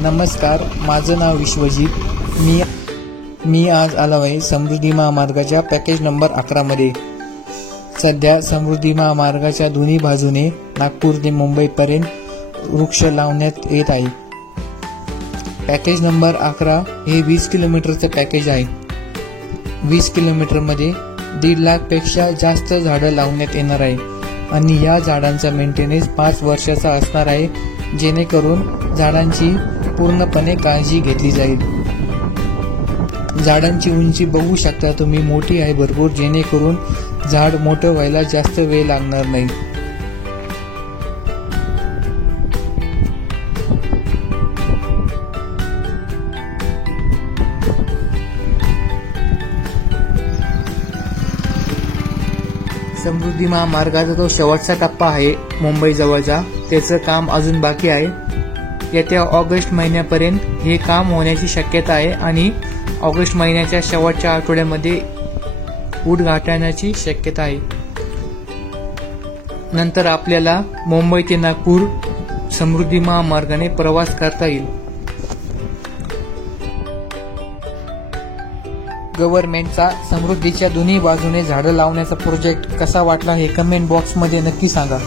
नमस्कार, माझं नाव विश्वजित। मी आज आलो आहे समृद्धी महामार्गाच्या पॅकेज नंबर 11 मध्ये। सध्या समृद्धी महामार्गाच्या दोन्ही बाजूने नागपूर ते मुंबईपर्यंत वृक्ष लावण्यात येत आहे। पॅकेज नंबर 11 हे 20 किलोमीटरचं पॅकेज आहे। 20 किलोमीटरमध्ये 1.5 लाखपेक्षा जास्त झाडं लावण्यात येणार आहे आणि या झाडांचा मेंटेनन्स 5 वर्षाचा असणार आहे, जेणेकरून झाडांची पूर्णपणे काळजी घेतली जाईल। झाडांची उंची बघू शकता तुम्ही, मोठी आहे भरपूर, जेणेकरून झाड मोठं व्हायला जास्त वेळ लागणार नाही। समृद्धी महामार्गाचा तो शेवटचा टप्पा आहे मुंबई जवळचा, त्याचं काम अजून बाकी आहे। येत्या ऑगस्ट महिन्यापर्यंत हे काम होण्याची शक्यता आहे आणि ऑगस्ट महिन्याच्या शेवटच्या आठवड्यामध्ये उद्घाटनाची शक्यता आहे। नंतर आपल्याला मुंबई ते नागपूर समृद्धी महामार्गाने प्रवास करता येईल। गव्हर्नमेंटचा समृद्धीच्या दोन्ही बाजूने झाडं लावण्याचा प्रोजेक्ट कसा वाटला हे कमेंट बॉक्समध्ये नक्की सांगा।